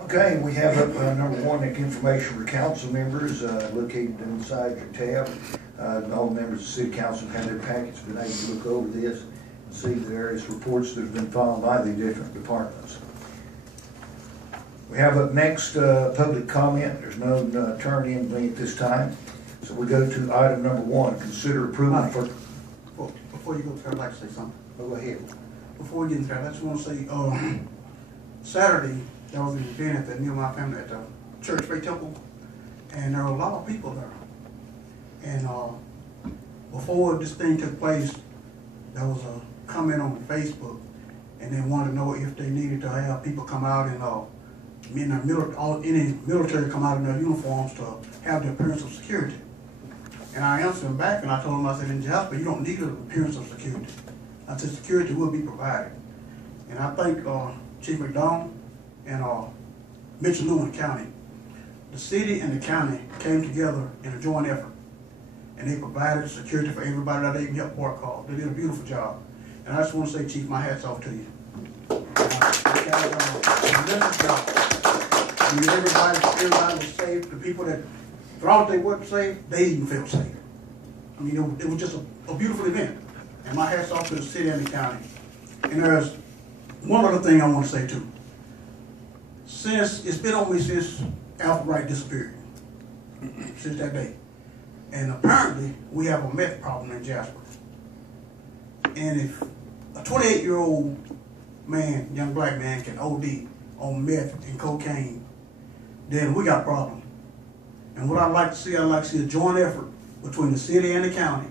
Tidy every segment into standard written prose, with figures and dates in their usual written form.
Okay, we have up number one, information for council members located inside your tab. All members of the city council have had their packets, been able to look over this and see the various reports that have been filed by the different departments. We have up next public comment. There's no turn-in link at this time. So we go to item number one, consider approval for... Before you go through, I'd like to say something. Oh, go ahead. Before we get into that, I just want to say, Saturday, there was an event at the Nehemiah family at the Church Faith Temple, and there were a lot of people there. And before this thing took place, there was a comment on Facebook, and they wanted to know if they needed to have people come out and any military come out in their uniforms to have the appearance of security. And I answered them back, and I told them, I said, in Jasper, you don't need an appearance of security. I said, security will be provided. And I thank Chief McDonald and Mitchell Newman County. The city and the county came together in a joint effort, and they provided security for everybody that they even helped park cars. They did a beautiful job. And I just want to say, Chief, my hat's off to you. They did a tremendous job. I mean, everybody was safe. The people that thought they weren't safe, they even felt safe. I mean, it was just a beautiful event. And my hat's off to the city and the county. And there's one other thing I want to say too. Since it's been on me since Alpha Wright disappeared, since that day. And apparently we have a meth problem in Jasper. And if a 28-year-old man, young black man, can OD on meth and cocaine, then we got a problem. And what I'd like to see a joint effort between the city and the county.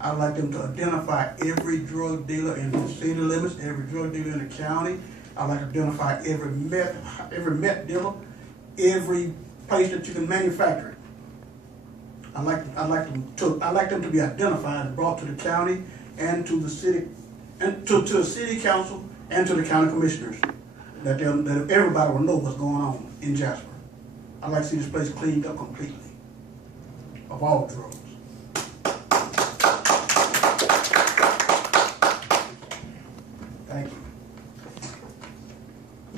I'd like them to identify every drug dealer in the city limits, every drug dealer in the county. I'd like to identify every meth dealer, every place that you can manufacture it. I'd like them to be identified and brought to the county and to the city, and to the city council and to the county commissioners, that everybody will know what's going on in Jasper. I'd like to see this place cleaned up completely of all drugs. Thank you.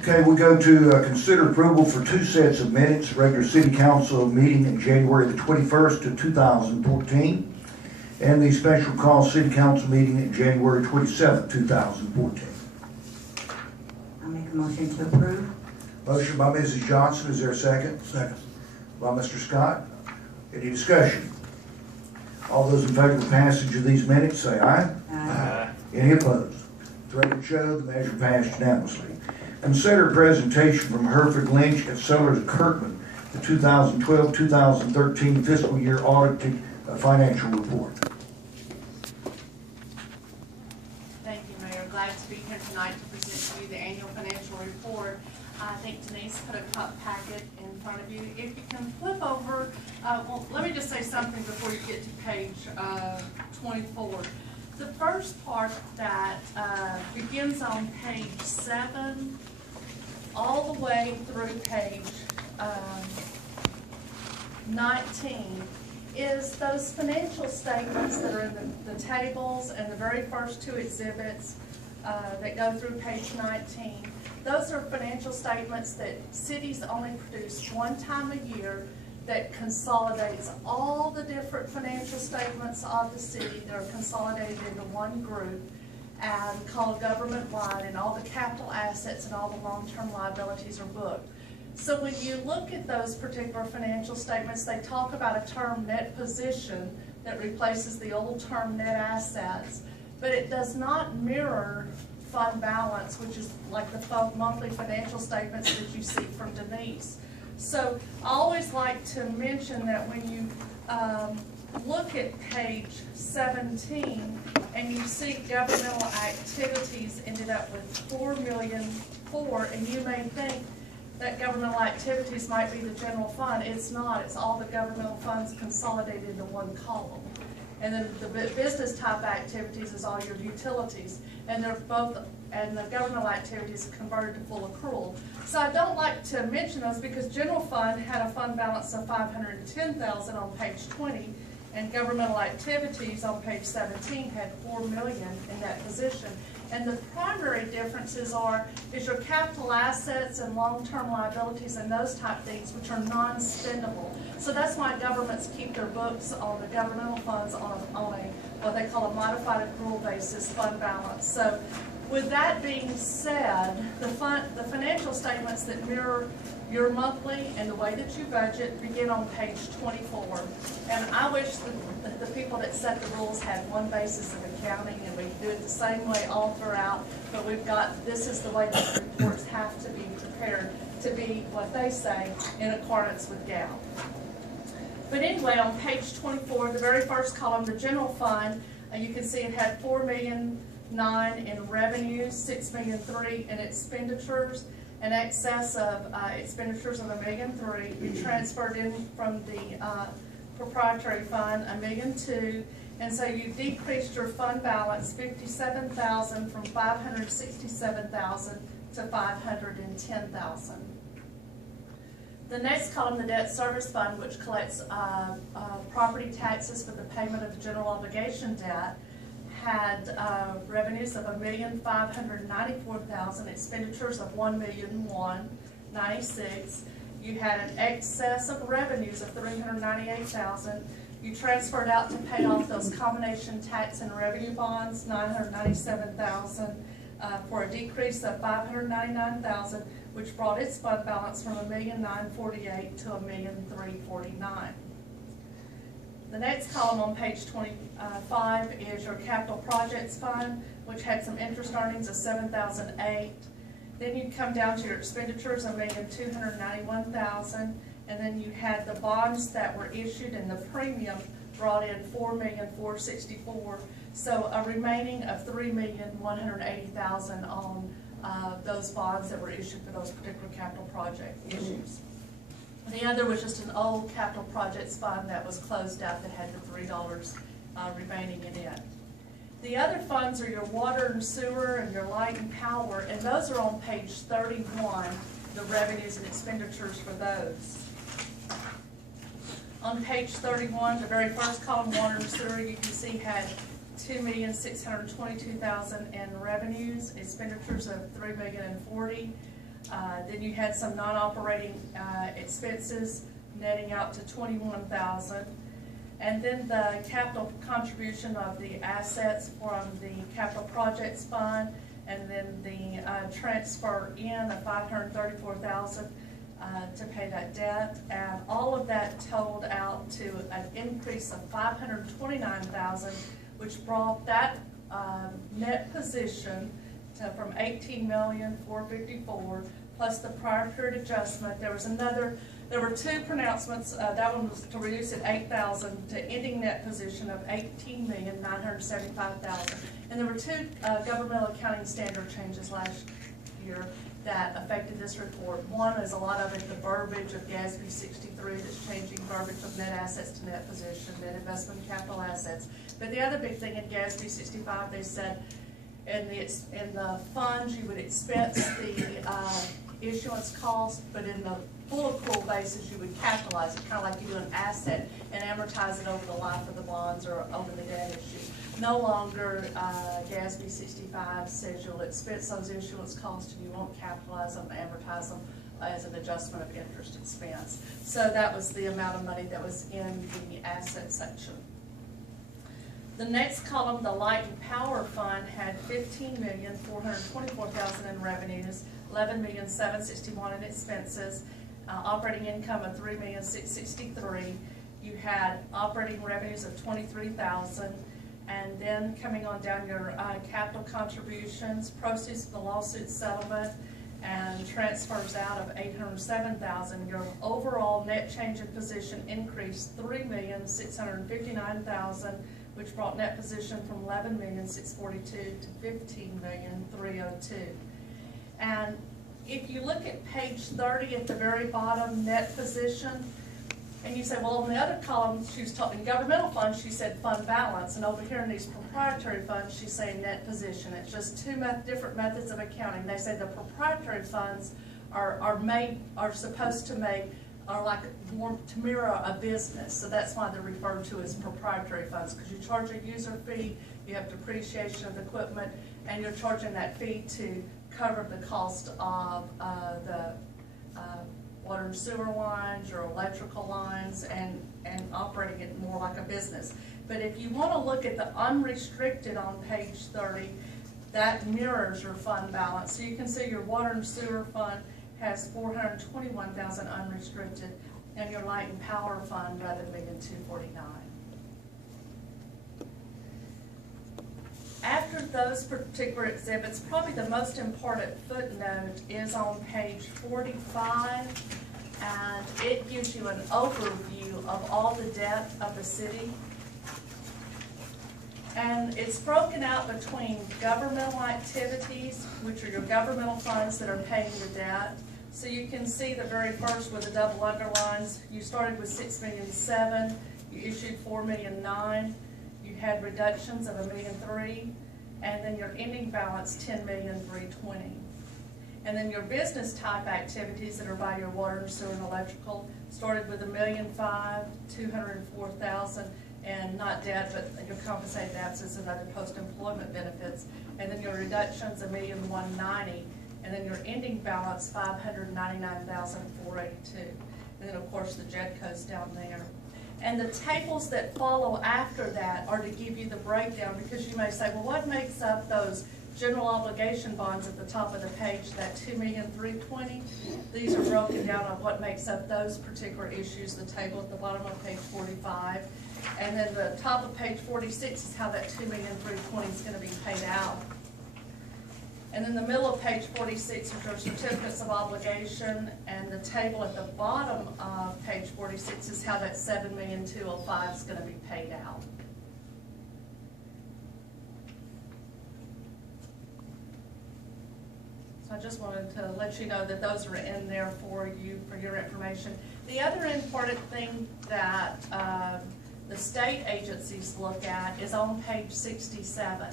Okay, we go to consider approval for two sets of minutes, regular city council meeting in January the 21st of 2014, and the special call city council meeting in January 27th, 2014. I'll make a motion to approve. Motion by Mrs. Johnson, is there a second? Second. By Mr. Scott. Any discussion? All those in favor of the passage of these minutes say aye. Aye. Any opposed? The record show the measure passed unanimously. Consider a presentation from Hereford Lynch and Sellers Kirkman, the 2012-2013 fiscal year audited financial report. Thank you, Mayor. Glad to be here tonight to present to you the annual financial report. I think Denise put a packet in front of you. If you can flip over, well, let me just say something before you get to page 24. The first part that begins on page 7 all the way through page 19 is those financial statements that are in the tables and the very first two exhibits that go through page 19. Those are financial statements that cities only produce one time a year that consolidates all the different financial statements of the city. They're consolidated into one group and called government-wide, and all the capital assets and all the long-term liabilities are booked. So when you look at those particular financial statements, they talk about a term net position that replaces the old term net assets, but it does not mirror fund balance, which is like the monthly financial statements that you see from Denise. So I always like to mention that when you look at page 17 and you see governmental activities ended up with $4,000,004, and you may think that governmental activities might be the general fund. It's not. It's all the governmental funds consolidated into one column. And then the business type activities is all your utilities, and they're both, and the governmental activities are converted to full accrual. So I don't like to mention those because general fund had a fund balance of $510,000 on page 20, and governmental activities on page 17 had $4 million in that position. And the primary differences is your capital assets and long-term liabilities and those type things, which are non-spendable. So that's why governments keep their books on the governmental funds on a what they call a modified accrual basis fund balance. So with that being said, the financial statements that mirror your monthly and the way that you budget begin on page 24. And I wish the people that set the rules had one basis of accounting and we do it the same way all throughout, but this is the way that reports have to be prepared to be what they say in accordance with GAAP. But anyway, on page 24, the very first column, the general fund, you can see it had $4.9 million in revenues, $6.3 million in expenditures, in excess of expenditures of $1.3 million. You transferred in from the proprietary fund $1.2 million, and so you decreased your fund balance $57,000 from $567,000 to $510,000. The next column, the debt service fund, which collects property taxes for the payment of the general obligation debt, had revenues of $1,594,000, expenditures of $1,196,000. You had an excess of revenues of $398,000. You transferred out to pay off those combination tax and revenue bonds, $997,000, for a decrease of $599,000, which brought its fund balance from $1,948,000 to $1,349,000. The next column on page 25 is your capital projects fund, which had some interest earnings of $7,008. Then you come down to your expenditures of $1,291,000, and then you had the bonds that were issued and the premium brought in $4,464,000. So a remaining of $3,180,000 on those bonds that were issued for those particular capital project issues. The other was just an old capital projects fund that was closed out that had the $3 remaining in it. The other funds are your water and sewer and your light and power, and those are on page 31, the revenues and expenditures for those. On page 31, the very first column, water and sewer, you can see had $2,622,000 in revenues, expenditures of $3,040,000. Then you had some non-operating expenses netting out to $21,000. And then the capital contribution of the assets from the capital projects fund, and then the transfer in of $534,000 to pay that debt. And all of that totaled out to an increase of $529,000, which brought that net position from $18,454,000 plus the prior period adjustment. There were two pronouncements. That one was to reduce it $8,000 to ending net position of $18,975,000. And there were two governmental accounting standard changes last year that affected this report. One is a lot of it, the verbiage of GASB 63, that's changing verbiage of net assets to net position, net investment capital assets. But the other big thing in GASB 65, they said in the funds you would expense the issuance cost, but in the full accrual basis you would capitalize it, kind of like you do an asset, and amortize it over the life of the bonds or over the debt issue. No longer GASB 65 says you'll expense those issuance costs and you won't capitalize them, amortize them as an adjustment of interest expense. So that was the amount of money that was in the asset section. The next column, the light and power fund, had $15,424,000 in revenues, $11,761,000 in expenses, operating income of $3,663,000. You had operating revenues of $23,000, and then coming on down your capital contributions, proceeds of the lawsuit settlement, and transfers out of $807,000. Your overall net change in position increased $3,659,000, which brought net position from $11,642,000 to $15,302,000. And if you look at page 30 at the very bottom, net position, and you say, well, in the other column, she was talking governmental funds, she said fund balance, and over here in these proprietary funds, she's saying net position. It's just two different methods of accounting. They say the proprietary funds are supposed to make, are like more to mirror a business, so that's why they're referred to as proprietary funds, because you charge a user fee, you have depreciation of equipment, and you're charging that fee to cover the cost of the water and sewer lines, your electrical lines, and operating it more like a business. But if you want to look at the unrestricted on page 30, that mirrors your fund balance. So you can see your water and sewer fund has $421,000 unrestricted, and your light and power fund rather than being $249,000. After those particular exhibits, probably the most important footnote is on page 45, and it gives you an overview of all the debt of the city. And it's broken out between governmental activities, which are your governmental funds that are paying the debt. So you can see the very first with the double underlines, you started with $6.7 million, you issued $4.9 million, you had reductions of $1.3 million, and then your ending balance $10,320,000. And then your business type activities that are by your water and sewer and electrical started with $1.5 million, $204,000, and not debt, but your compensated absence and other post-employment benefits. And then your reductions $1,190,000, and then your ending balance $599,482. And then of course the JEDCO's down there. And the tables that follow after that are to give you the breakdown, because you may say, well, what makes up those general obligation bonds at the top of the page, that $2,320,000? These are broken down on what makes up those particular issues, the table at the bottom of page 45. And then the top of page 46 is how that $2,320,000 is going to be paid out. And then the middle of page 46 is your certificates of obligation, and the table at the bottom of page 46 is how that $7,205,000 is going to be paid out. So I just wanted to let you know that those are in there for you, for your information. The other important thing that the state agencies look at is on page 67.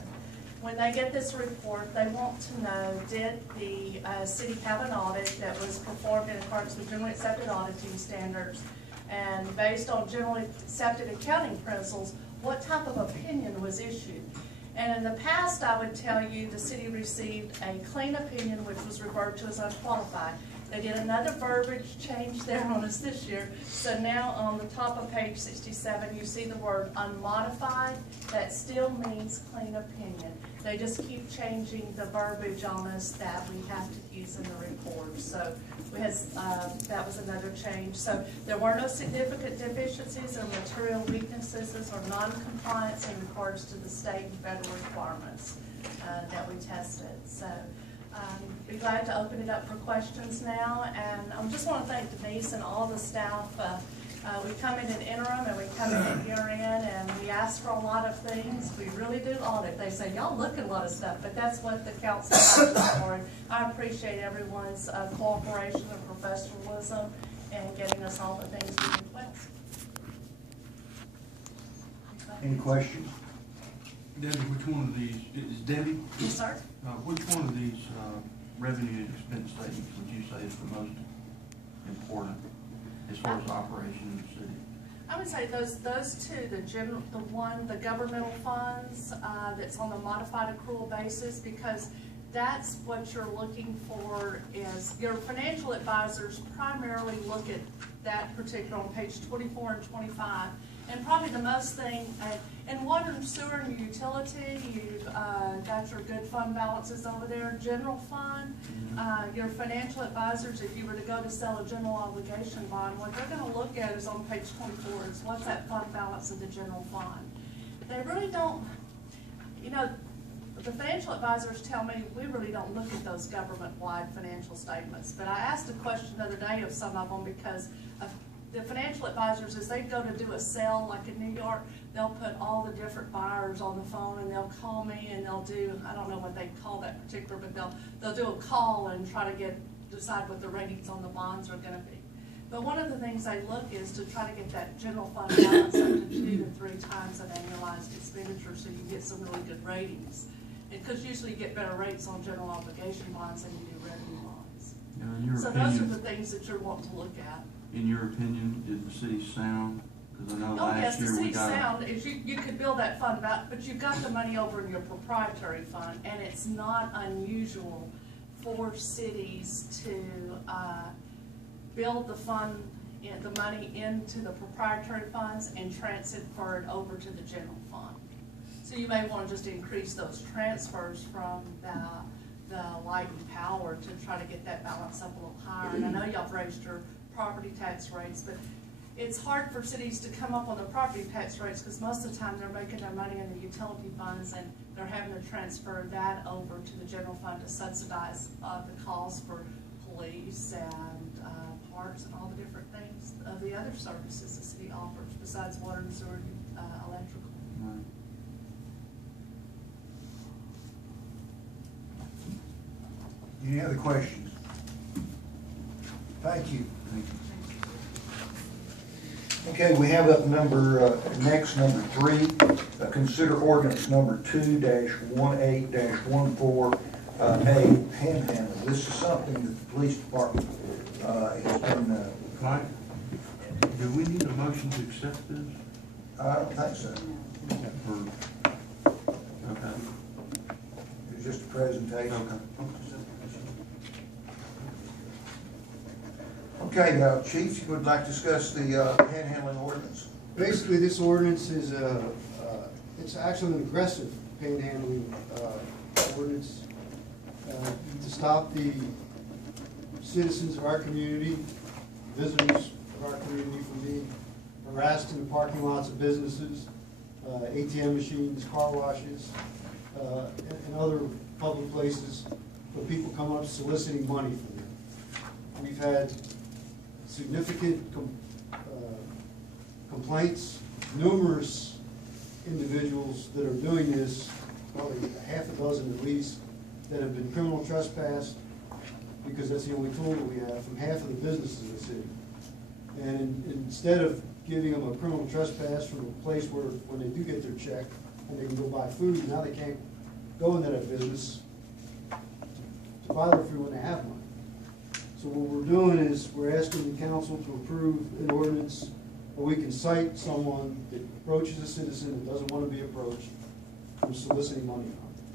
When they get this report, they want to know, did the city have an audit that was performed in accordance with generally accepted auditing standards, and based on generally accepted accounting principles, what type of opinion was issued? And in the past, I would tell you the city received a clean opinion, which was referred to as unqualified. They did another verbiage change there on us this year. So now on the top of page 67, you see the word unmodified. That still means clean opinion. They just keep changing the verbiage on us that we have to use in the report. So that was another change. So there were no significant deficiencies or material weaknesses or non-compliance in regards to the state and federal requirements that we tested. So be glad to open it up for questions now, and I just want to thank Denise and all the staff. We come in an interim and we come in at year end, and we ask for a lot of things. We really do audit. They say, y'all look at a lot of stuff, but that's what the council asks for. I appreciate everyone's cooperation and professionalism in getting us all the things we request. Any questions? Debbie, which one of these, is Debbie? Yes, sir. Which one of these revenue and expense statements would you say is the most important as far as operation of the city? I would say those two, the governmental funds that's on the modified accrual basis, because that's what you're looking for. Is your financial advisors primarily look at that particular on page 24 and 25. And probably the most thing, in water and sewer and utility, you've got your good fund balances over there. General fund, your financial advisors, if you were to go to sell a general obligation bond, what they're going to look at is on page 24 is what's that fund balance of the general fund. They really don't, the financial advisors tell me we really don't look at those government-wide financial statements. But I asked a question the other day of some of them, because the financial advisors, as they go to do a sale, like in New York, they'll put all the different buyers on the phone, and they'll call me, and they'll do, I don't know what they call that particular, but they'll do a call and try to decide what the ratings on the bonds are going to be. But one of the things they look is to try to get that general fund balance up to 2 to 3 times an annualized expenditure, so you get some really good ratings. Because usually you get better rates on general obligation bonds than you do revenue bonds. So those are the things that you're wanting to look at. In your opinion, is the city sound Because I know Oh, yes, last the year we city got. sound is you could build that fund out, but you've got the money over in your proprietary fund, and it's not unusual for cities to, build the fund, the money into the proprietary funds and transfer it over to the general fund. So you may want to just increase those transfers from the light and power to try to get that balance up a little higher. And I know y'all raised your property tax rates, but it's hard for cities to come up on the property tax rates because most of the time they're making their money in the utility funds and they're having to transfer that over to the general fund to subsidize the cost for police and parks and all the different things of the other services the city offers besides water and sewer, electrical. Right. Any other questions? Thank you. Okay, we have up next number 3, consider ordinance number 2-18-14, panhandle. This is something that the police department has been, Mike, do we need a motion to accept this? I don't think so. Okay. It was just a presentation. Okay. Okay, Chief, you would like to discuss the panhandling ordinance? Basically, this ordinance is it's actually an aggressive panhandling ordinance to stop the citizens of our community, visitors of our community from being harassed in the parking lots of businesses, ATM machines, car washes, and other public places where people come up soliciting money from them. We've had significant complaints, numerous individuals that are doing this, probably half a dozen at least, that have been criminal trespassed, because that's the only tool that we have, from half of the businesses in the city. And instead of giving them a criminal trespass from a place where, when they do get their check, and they can go buy food, now they can't go into that business to buy their food when they have money. So what we're doing is we're asking the council to approve an ordinance where we can cite someone that approaches a citizen that doesn't want to be approached from soliciting money from them.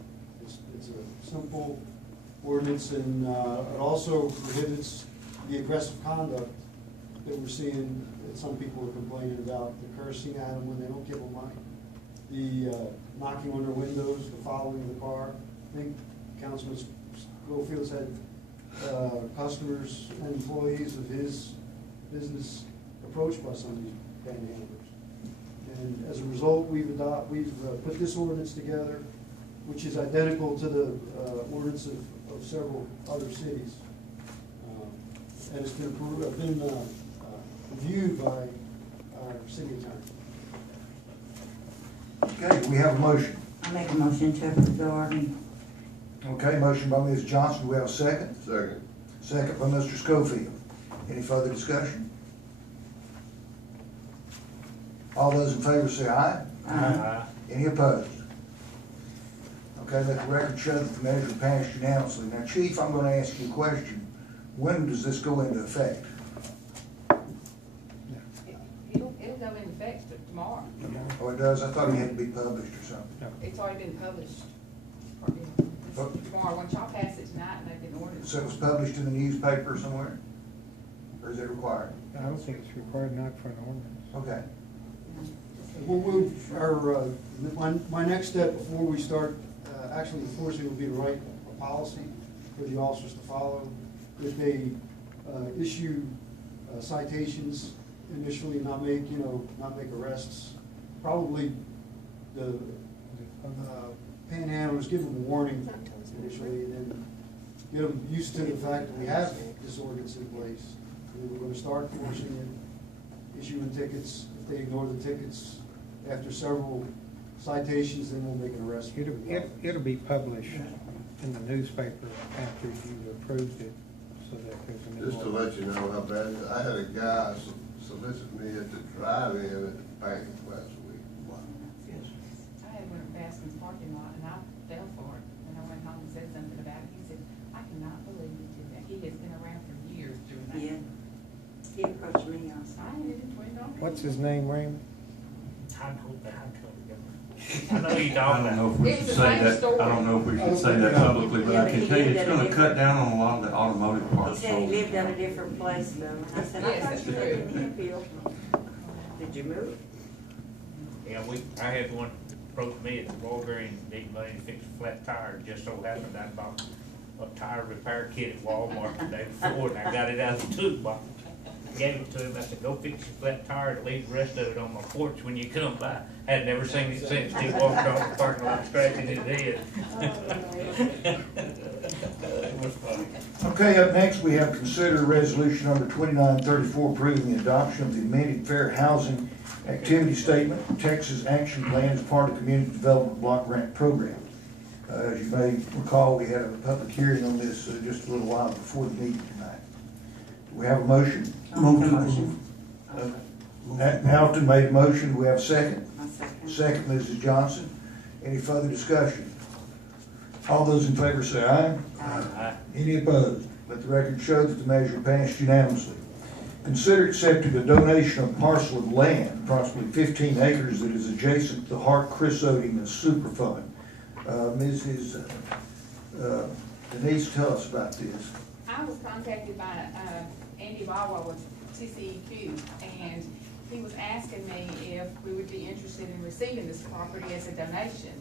It's a simple ordinance, and it also prohibits the aggressive conduct that we're seeing that some people are complaining about, the cursing at them when they don't give them money, the knocking on their windows, the following of the car. I think Councilman Schofield's had customers and employees of his business approached by some of these panhandlers. And as a result, we've put this ordinance together, which is identical to the ordinance of several other cities. And it's been reviewed by our city attorney. Okay, we have a motion. I make a motion to approve the ordinance. Okay, motion by Ms. Johnson, do we have a second? Second. Second by Mr. Schofield. Any further discussion? All those in favor say aye. Aye. Any opposed? Okay, let the record show that the measure passed unanimously. Now, Chief, I'm going to ask you a question. When does this go into effect? It'll go into effect tomorrow. Oh, it does? I thought it had to be published or something. It's already been published. Tomorrow, once y'all pass it tonight, and make an ordinance. So it was published in the newspaper somewhere? Or is it required? I don't think it's required, not for an ordinance. Okay. Well, my next step before we start actually enforcing will be to write a policy for the officers to follow. If they issue citations initially, not make arrests, probably the panhandlers give them a warning initially, and then get them used to the fact that we have this ordinance in place. And then we're going to start enforcing it, issuing tickets. If they ignore the tickets after several citations, then we'll make an arrest. It'll be published in the newspaper after you approved it, so that there's a new Just to law. let you know how bad it is, I had a guy solicit me at the drive-in at the bank last week. I had one at Baskin's parking lot, and I fell for it. And I went home and said something about it. He said, I cannot believe you did that. He has been around for years doing that. Yeah. He approached me also. I didn't, we don't. What's his name, Raymond? I know you I don't don't know if we It's should the say same that, story. I don't know if we should say that publicly, but I can tell you, it's gonna Yeah, cut down on a lot of the automotive He parts. said he lived at a different place though. And I said, I Yes, thought that's you lived true. in Hempfield. Did you move? Yeah, I had one approach me at the Walgreens, need money to fix a flat tire. Just so happened I bought a tire repair kit at Walmart the day before, and I got it out of the toolbox. Gave it to him, I said, go fix your flat tire and leave the rest of it on my porch when you come by. Had never seen it since, still walked across the parking lot scratching his head. It was funny. Okay, up next, we have consider resolution number 2934 approving the adoption of the amended fair housing activity statement, Texas Action Plan as part of Community Development Block Grant Program. As you may recall, we had a public hearing on this just a little while before the meeting tonight. Do we have a motion? I'll make a motion. Alton made a motion. Do we have a second? My second. Second, Mrs. Johnson. Any further discussion? All those in favor say aye. Aye. Any opposed? Let the record show that the measure passed unanimously. Consider accepting a donation of a parcel of land, approximately 15 acres, that is adjacent to the Hart Chrysodium Superfund. Mrs. Denise, tell us about this. I was contacted by Andy Wawa with TCEQ, and he was asking me if we would be interested in receiving this property as a donation.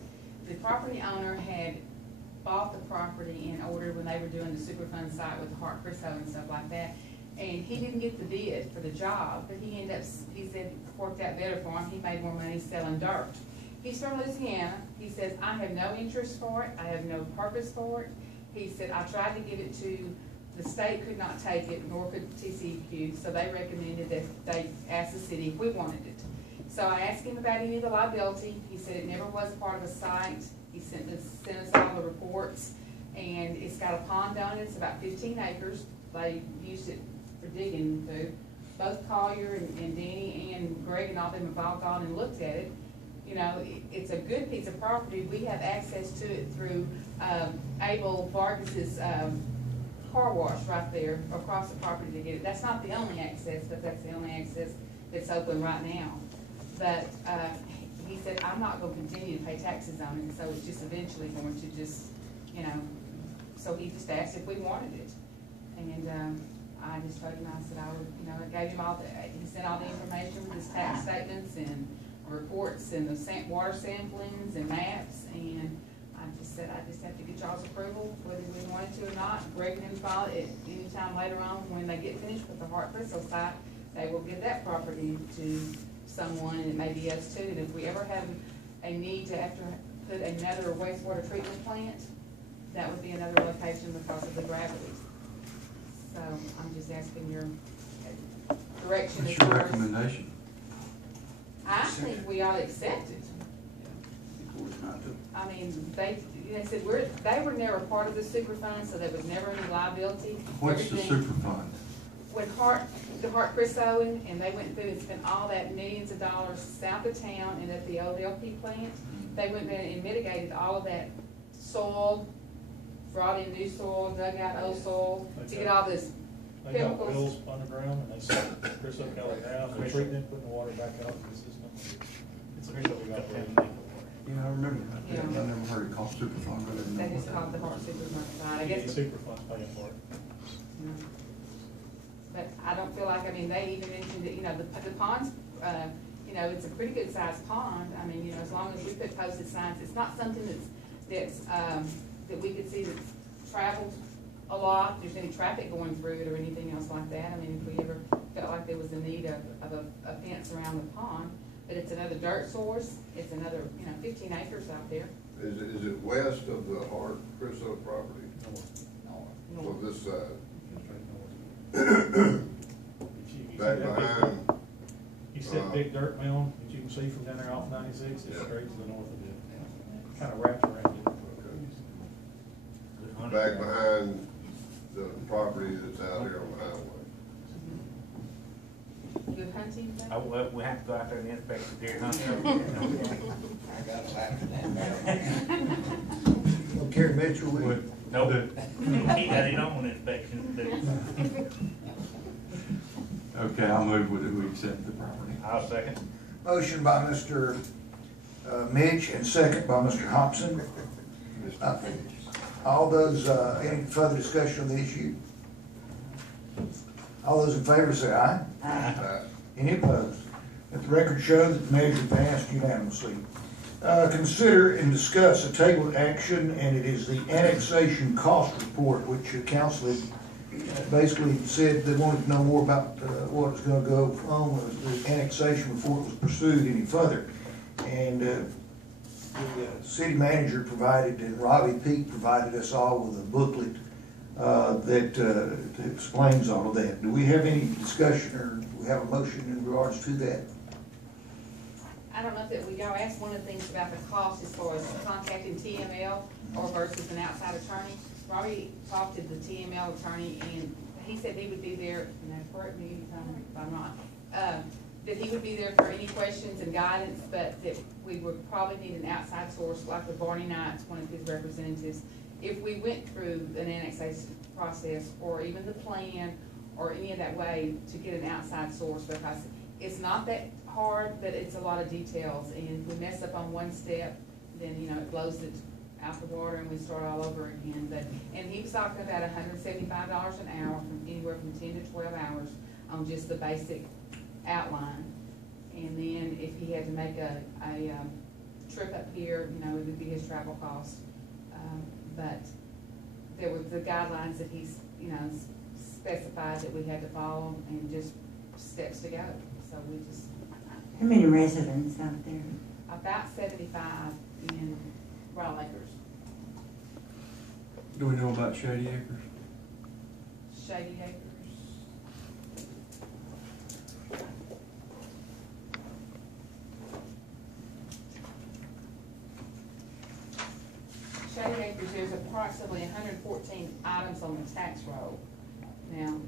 The property owner had bought the property in order when they were doing the Superfund site with the Hart Crisso and stuff like that, and he didn't get the bid for the job, but he ended up, he said it worked out better for him. He made more money selling dirt. He's from Louisiana. He says, I have no interest for it. I have no purpose for it. He said, I tried to give it to, the state could not take it, nor could TCEQ, so they recommended that they ask the city if we wanted it. So I asked him about any of the liability. He said it never was part of a site. He sent us all the reports, and it's got a pond on it. It's about 15 acres. They used it for digging through. Both Collier and Danny and Greg and all them have all gone and looked at it. You know, it's a good piece of property. We have access to it through Abel Vargas's car wash right there across the property to get it. That's not the only access, but that's the only access that's open right now. But he said, I'm not going to continue to pay taxes on it, so it's just eventually going to just, you know, so he just asked if we wanted it. And I just told him, I said I would, you know, I gave him all the, he sent all the information with his tax statements and reports and the water samplings and maps, and I just said, I just have to get y'all's approval, whether we wanted to or not. Greg and them file it anytime later on when they get finished with the Hart Crystal site, they will give that property to someone, and it may be us too. And if we ever have a need to have to put another wastewater treatment plant, that would be another location because of the gravity. So I'm just asking your direction. What's your recommendation? I think we ought to accept it. I mean, they said they were never part of the Superfund, so there was never any liability. What's the Everything- Superfund? When the Hart Crisso and they went through and spent all that millions of dollars south of town and at the old LP plant, they went there and mitigated all of that soil, brought in new soil, dug out old soil, to get all this They got chemicals. wells underground and they set Chris up Kelly down, they're treating it, putting the water back out in the system. It's a really got there. Yeah, I remember that. Yeah. I never heard it called Superfund. I didn't know That is what called the Hart Superfund side, I guess. Superfund's paying for it. But I don't feel like, I mean, they even mentioned that, you know, the ponds, you know, it's a pretty good sized pond. I mean, you know, as long as we put posted signs, it's not something that we could see that travels a lot, if there's any traffic going through it or anything else like that. I mean, if we ever felt like there was a need of a fence around the pond, but it's another dirt source, it's another, you know, 15 acres out there. Is it west of the Hart Crisso property? North. So this side, You back see that big- behind, You see that big dirt mound that you can see from down there off 96, it's Yeah. straight to the north of it. Kind of wraps around it. back behind the property that's out here on the highway. Good hunting, though? Oh, well, we have to go out there and inspect the deer hunt. Well, Kerry Mitchell, we- Nope, he got his own inspection, but Okay, I'll move with it, we accept the property. I'll second. Motion by Mr. Mitch and second by Mr. Hobson. All those, any further discussion on the issue? All those in favor say aye. Aye. Any opposed? Let the record show that the measure passed unanimously. Consider and discuss a tabled action, and it is the annexation cost report, which the council had basically said they wanted to know more about what was going to go on with the annexation before it was pursued any further. And the city manager provided, and Robbie Peak provided us all with a booklet that explains all of that. Do we have any discussion, or do we have a motion in regards to that? I don't know if y'all asked one of the things about the cost as far as contacting TML or versus an outside attorney. Robbie talked to the TML attorney, and he said he would be there, and correct me if I'm not, that he would be there for any questions and guidance, but that we would probably need an outside source, like with Barney Knight's one of his representatives, if we went through an annexation process, or even the plan, or any of that way, to get an outside source, because it's not that hard, but it's a lot of details, and if we mess up on one step, then, you know, it blows it out the water and we start all over again. But, and he was talking about $175 an hour, from anywhere from 10 to 12 hours on just the basic outline. And then if he had to make a trip up here, you know, it would be his travel cost. But there were the guidelines that he's, you know, specified that we had to follow, and just steps to go. So we just. How many residents out there? About 75 in Wild Acres. Do we know about Shady Acres? Shady Acres. Shady Acres, there's approximately 114 items on the tax roll. Now,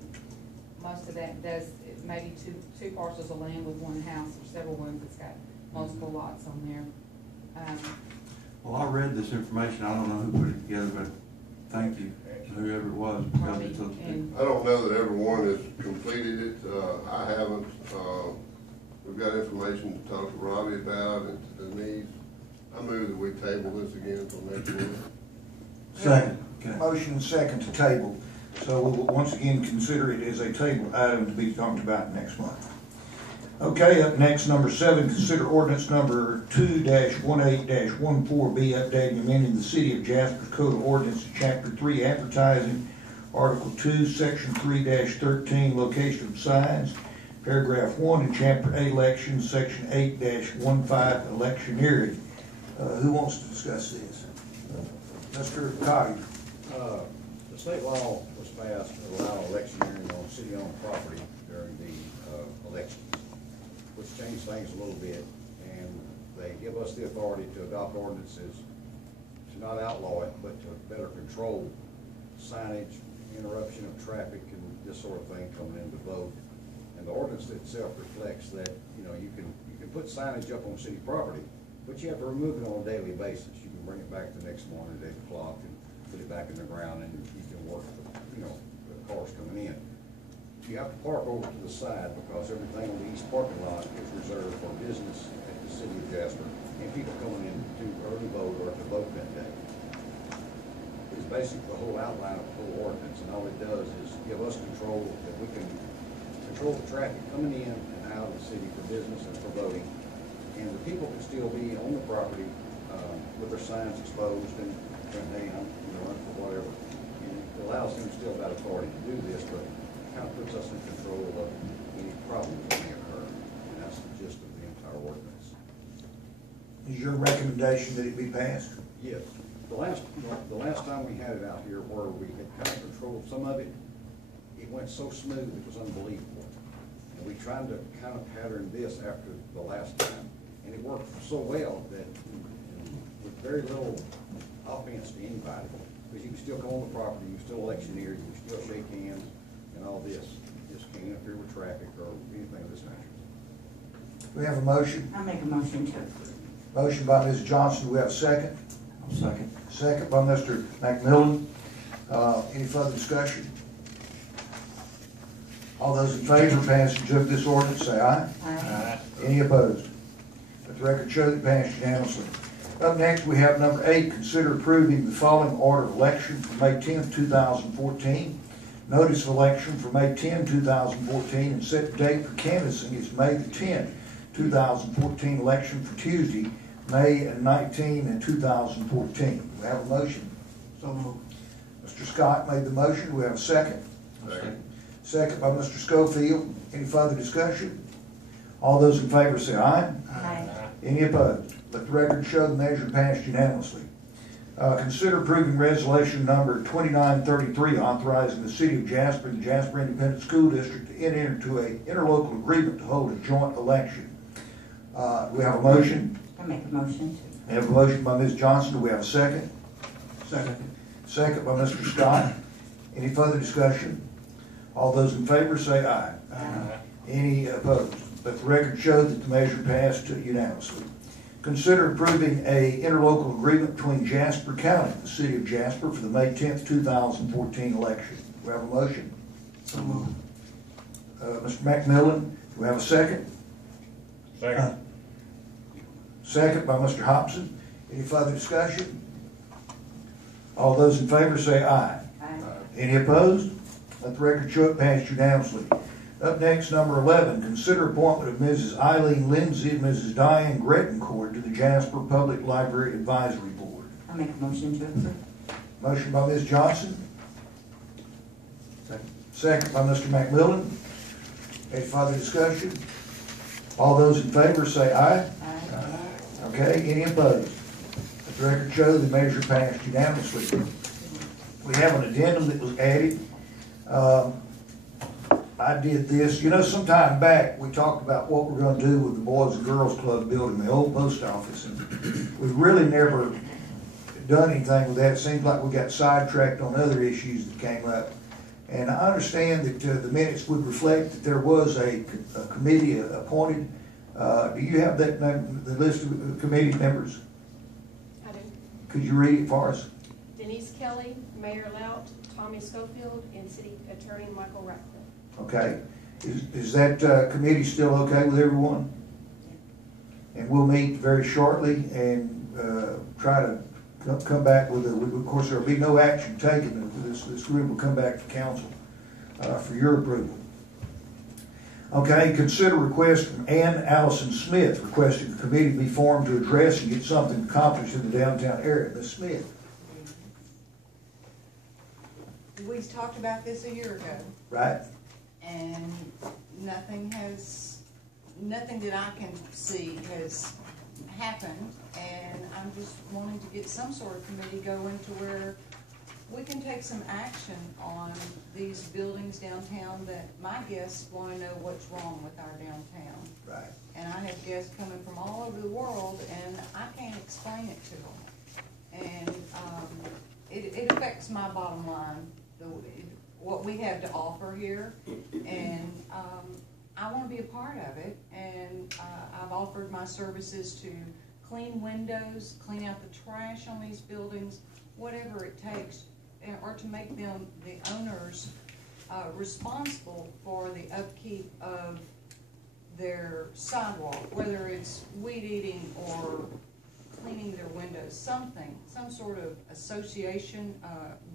most of that does, maybe two parcels of land with one house, or several ones that's got multiple lots on there. Well, I read this information, I don't know who put it together, but thank you to whoever it was, because it's I don't know that everyone has completed it. I haven't. We've got information to talk to Robbie about and to Denise. I move that we table this again until next week. Second. Okay. Motion and second to table. So we will once again consider it as a table item to be talked about next month. Okay, up next, number 7, consider ordinance number 2-18-14B, updating and amending the City of Jasper Code of Ordinances, Chapter 3, Advertising, Article 2, Section 3-13, Location of Signs, Paragraph 1, and Chapter 8, Elections, Section 8-15, Electioneering. Who wants to discuss this? Mr. Collier. The state law was passed to allow electioneering on city-owned property during the elections, which changed things a little bit, and they give us the authority to adopt ordinances to not outlaw it, but to better control signage, interruption of traffic, and this sort of thing coming into vote. And the ordinance itself reflects that, you know, you can put signage up on city property, but you have to remove it on a daily basis. You can bring it back the next morning at 8 o'clock and put it back in the ground, and you can work, you know, the cars coming in. You have to park over to the side, because everything on the east parking lot is reserved for business at the City of Jasper and people coming in to early vote or to vote that day. It's basically the whole outline of the whole ordinance, and all it does is give us control, that we can control the traffic coming in and out of the city for business and for voting. And the people can still be on the property with their signs exposed and down, you know, for whatever. And it allows them still that authority to do this, but kind of puts us in control of any problems that may occur. And that's the gist of the entire ordinance. Is your recommendation that it be passed? Yes. The last time we had it out here, where we had kind of controlled some of it, it went so smooth, it was unbelievable. And we tried to kind of pattern this after the last time, and it worked so well that with very little offense to anybody, because you can still come on the property, you can still electioneer, you can still shake hands, and all this. Just can't interfere with traffic or anything of this nature. We have a motion. I'll make a motion to approve. Motion by Ms. Johnson. Do we have a second? I'll second. Second by Mr. McMillan. Any further discussion? All those in favor of passage of this ordinance, say aye. Aye. Any opposed? Let the record show that passed unanimously. Up next, we have number 8, consider approving the following order of election for May 10th, 2014. Notice of election for May 10, 2014, and set the date for canvassing is May the 10th, 2014 election for Tuesday, May 19, 2014. Do we have a motion? So moved. Mr. Scott made the motion. Do we have a second? Second. Second by Mr. Schofield. Any further discussion? All those in favor say aye. Aye. Any opposed? Let the record show the measure passed unanimously. Consider approving resolution number 2933, authorizing the City of Jasper and the Jasper Independent School District to enter into an interlocal agreement to hold a joint election. We have a motion. I make a motion. We have a motion by Ms. Johnson. Do we have a second? Second. Second by Mr. Scott. Any further discussion? All those in favor say aye. Aye. Any opposed? Let the record show that the measure passed unanimously. Consider approving a interlocal agreement between Jasper County and the City of Jasper for the May 10th, 2014 election. Do we have a motion? So moved. Mr. McMillan, do we have a second? Second. Second by Mr. Hobson. Any further discussion? All those in favor say aye. Aye. Any opposed? Let the record show it passed unanimously. Up next, number 11, consider appointment of Mrs. Eileen Lindsay and Mrs. Diane Grettencourt to the Jasper Public Library Advisory Board. I make a motion to approve. Motion by Ms. Johnson. Second. Second by Mr. McMillan. Any further discussion? All those in favor say aye. Aye. Okay, any opposed? Let the record show the measure passed unanimously. We have an addendum that was added. I did this, sometime back, we talked about what we're gonna do with the Boys and Girls Club building, the old post office, and we've really never done anything with that. It seems like we got sidetracked on other issues that came up. And I understand that the minutes would reflect that there was a committee appointed. Do you have that, the list of committee members? I do. Could you read it for us? Denise Kelly, Mayor Lout, Tommy Schofield, and City Attorney Michael Ratcliffe. Okay. Is that committee still okay with everyone? And we'll meet very shortly and try to come back with of course, there'll be no action taken. This group will come back to council for your approval. Okay, consider request from Ann Allison Smith requesting the committee be formed to address and get something accomplished in the downtown area. Ms. Smith. We talked about this a year ago, Right? and nothing that I can see has happened, and I'm just wanting to get some sort of committee going to where we can take some action on these buildings downtown that my guests want to know what's wrong with our downtown. Right. And I have guests coming from all over the world, and I can't explain it to them. And it affects my bottom line, what we have to offer here, and I want to be a part of it. And I've offered my services to clean windows, clean out the trash on these buildings, whatever it takes, or to make them, the owners, responsible for the upkeep of their sidewalk, whether it's weed eating or cleaning their windows, some sort of association,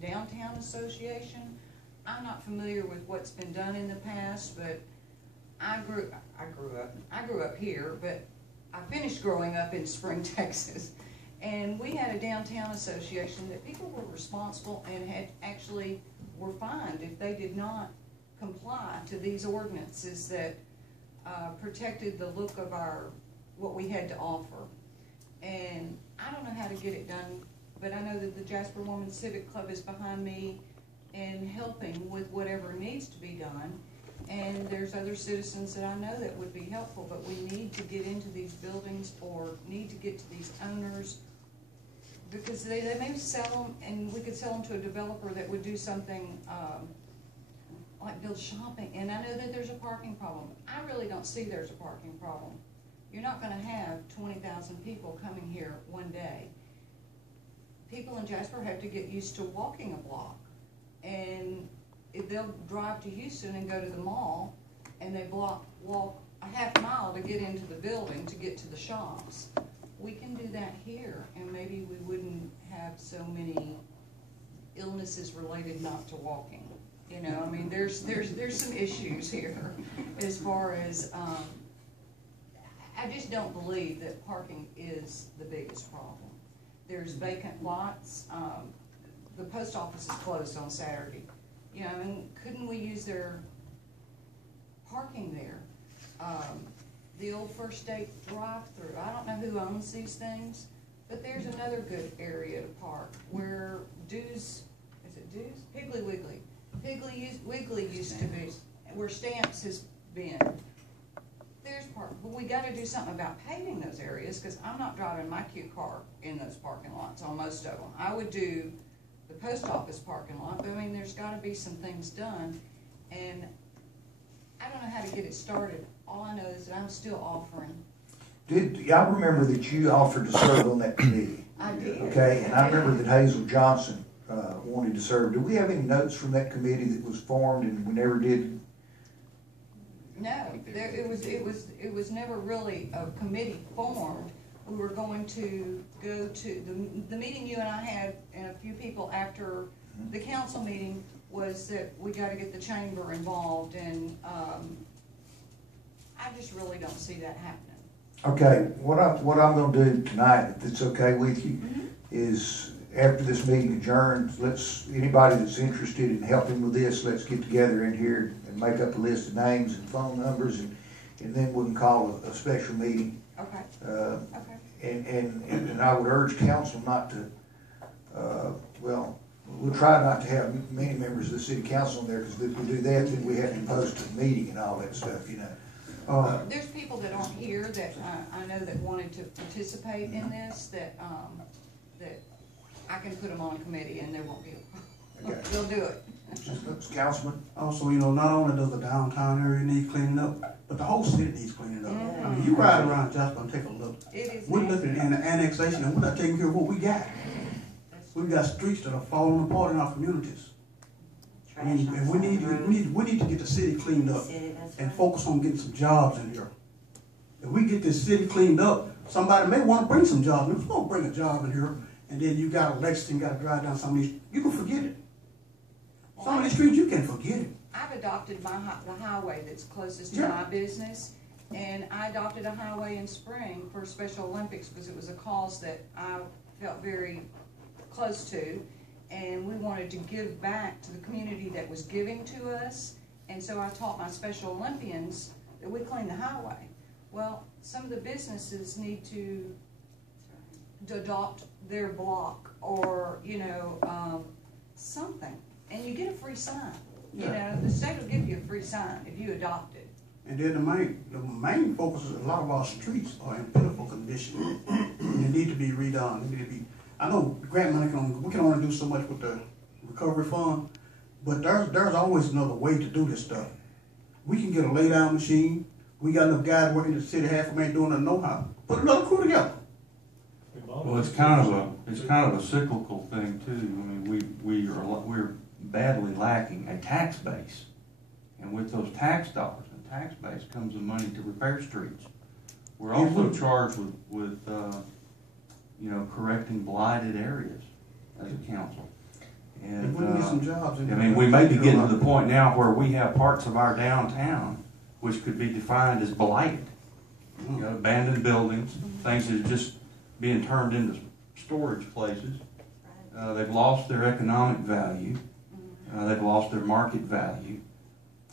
downtown association. I'm not familiar with what's been done in the past, but I grew up here, but I finished growing up in Spring, Texas, and we had a downtown association that people were responsible and had actually were fined if they did not comply to these ordinances that protected the look of what we had to offer. And I don't know how to get it done, but I know that the Jasper Women's Civic Club is behind me in helping with whatever needs to be done. And there's other citizens that I know that would be helpful, but we need to get into these buildings or need to get to these owners, because they may sell them, and we could sell them to a developer that would do something like build shopping. And I know that there's a parking problem. I really don't see there's a parking problem. You're not going to have 20,000 people coming here one day. People in Jasper have to get used to walking a block. And if they'll drive to Houston and go to the mall, and they walk a half mile to get into the building, to get to the shops. We can do that here, and maybe we wouldn't have so many illnesses related not to walking. You know, I mean, there's some issues here as far as, I just don't believe that parking is the biggest problem. There's vacant lots, the post office is closed on Saturday. You know, and couldn't we use their parking there? The old First State drive-through, I don't know who owns these things, but there's another good area to park where Dews, is it Dews? Piggly Wiggly. Wiggly used to be, where Stamps has been. There's park, but we gotta do something about paving those areas, cause I'm not driving my cute car in those parking lots on most of them. I would do the post office parking lot, but I mean, there's gotta be some things done, and I don't know how to get it started. All I know is that I'm still offering. I remember that you offered to serve on that committee. I did. Okay, and I remember that Hazel Johnson wanted to serve. Do we have any notes from that committee that was formed and we never did? No, it was never really a committee formed. We were going to go to, the meeting you and I had and a few people after the council meeting was that we gotta get the chamber involved, and I just really don't see that happening. Okay, what I'm gonna do tonight, if it's okay with you, is after this meeting adjourns, anybody that's interested in helping with this, let's get together in here and make up a list of names and phone numbers, and then we can call a special meeting. Okay. Okay. And I would urge council not to, well, we'll try not to have many members of the city council in there, because if we do that, then we have to post a meeting and all that stuff, you know. There's people that aren't here that I know that wanted to participate in this, that I can put them on a committee and there won't be they'll do it. Councilman? Also, you know, not only does the downtown area need cleaning up, but the whole city needs cleaning up. I mean, you ride around Jasper and take a look. We're looking at an annexation, and we're not taking care of what we got. We've got streets that are falling apart in our communities. I mean, and we need to get the city cleaned up and focus on getting some jobs in here. If we get this city cleaned up, somebody may want to bring some jobs. If we're going to bring a job in here, and then you got a Lexington, got to drive down some of these, you can forget it. Some of these streets, you can forget it. I've adopted the highway that's closest to my business, and I adopted a highway in spring for Special Olympics because it was a cause that I felt very close to, and we wanted to give back to the community that was giving to us, and so I taught my Special Olympians that we clean the highway. Well, some of the businesses need to adopt their block, or, you know, something. And you get a free sign. You know, the state will give you a free sign if you adopt it. And then the main focus is a lot of our streets are in pitiful condition. And they need to be redone. They need to be. I know grant money we can only do so much with the recovery fund, but there's always another way to do this stuff. We can get a lay down machine. We got enough guys working in the city, half of them ain't doing nothing know-how. Put another crew together. Well, it's kind of a cyclical thing too. I mean, we're badly lacking a tax base, and with those tax dollars and tax base comes the money to repair streets. We're also charged with you know, correcting blighted areas as a council. And we can get some jobs in I mean, we may be getting to the point now where we have parts of our downtown which could be defined as blighted. You know, abandoned buildings, things that are just being turned into storage places. They've lost their economic value. They've lost their market value.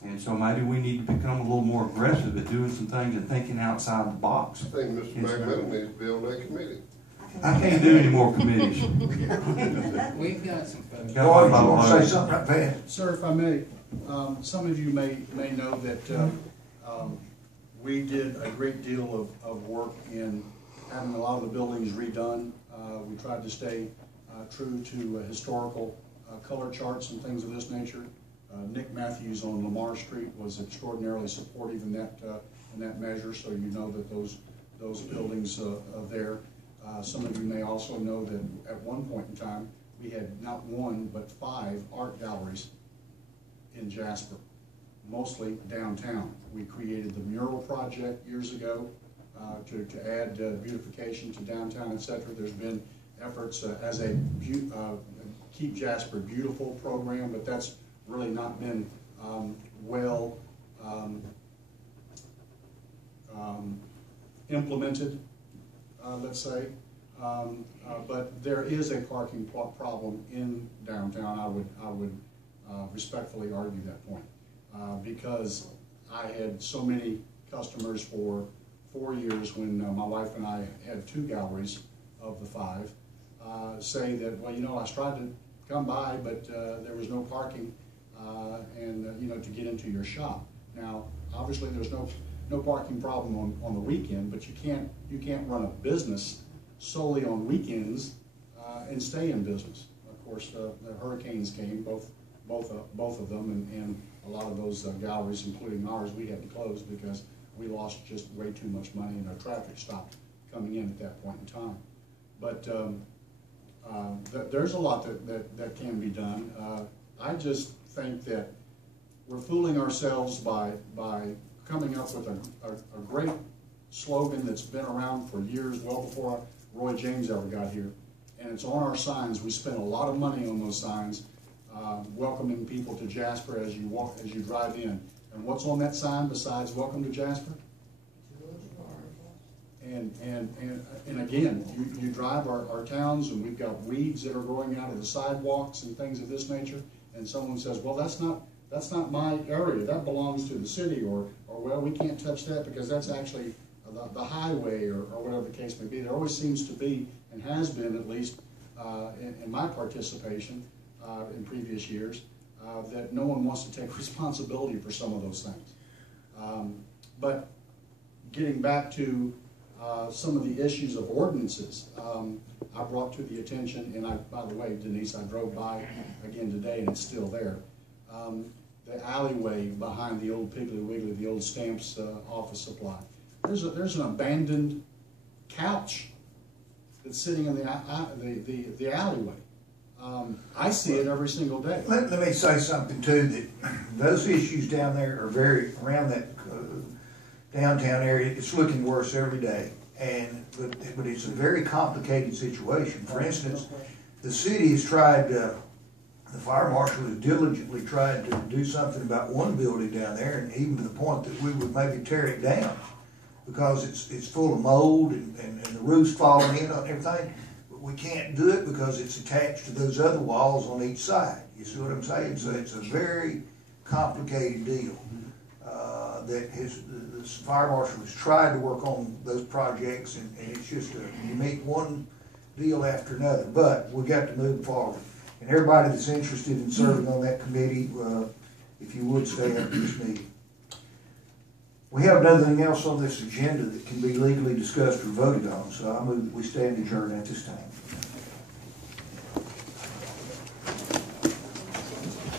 And so maybe we need to become a little more aggressive at doing some things and thinking outside the box. I think Mr. McMillan needs to be on that committee. I can't do any more committees. We've got some folks. Boy, you want to say something right there? Sir, if I may, some of you may know that we did a great deal of work in having a lot of the buildings redone. We tried to stay true to historical color charts and things of this nature. Nick Matthews on Lamar Street was extraordinarily supportive in that measure, so you know that those buildings are there. Some of you may also know that at one point in time we had not one but 5 art galleries in Jasper, mostly downtown. We created the mural project years ago to add beautification to downtown, etc. There's been efforts as a Keep Jasper Beautiful program, but that's really not been well implemented, let's say. But there is a parking problem in downtown. I would respectfully argue that point because I had so many customers for 4 years when my wife and I had 2 galleries of the 5 say that, well, you know, I tried to come by, but there was no parking and you know, to get into your shop. Now, obviously, there's no parking problem on the weekend, but you can't run a business solely on weekends and stay in business. Of course, the hurricanes came, both of them, and a lot of those galleries, including ours, we had to close because we lost just way too much money and our traffic stopped coming in at that point in time. But there's a lot that can be done. I just think that we're fooling ourselves by coming up with a great slogan that's been around for years, well before Roy James ever got here. And it's on our signs. We spent a lot of money on those signs, welcoming people to Jasper as you drive in. And what's on that sign besides "Welcome to Jasper"? And again, you drive our towns, and we've got weeds that are growing out of the sidewalks and things of this nature. And someone says, "Well, that's not my area. That belongs to the city," or "Well, we can't touch that because that's actually the highway," or whatever the case may be. There always seems to be, and has been at least in my participation in previous years, that no one wants to take responsibility for some of those things. But getting back to some of the issues of ordinances, I brought to the attention, and by the way, Denise, I drove by again today and it's still there. The alleyway behind the old Piggly Wiggly, the old Stamps office supply. There's an abandoned couch that's sitting in the alleyway. I see it every single day. Let me say something too, that those issues down there are very, around that downtown area, it's looking worse every day. But it's a very complicated situation. For instance, the city has tried, the fire marshal has diligently tried to do something about one building down there, and even to the point that we would maybe tear it down because it's full of mold and the roof's falling in and everything. But we can't do it because it's attached to those other walls on each side. You see what I'm saying? So it's a very complicated deal. That the fire marshal has tried to work on those projects, and it's just you meet one deal after another. But we got to move forward. And everybody that's interested in serving on that committee, if you would stay after this meeting. We have nothing else on this agenda that can be legally discussed or voted on, so I move that we stand adjourned at this time.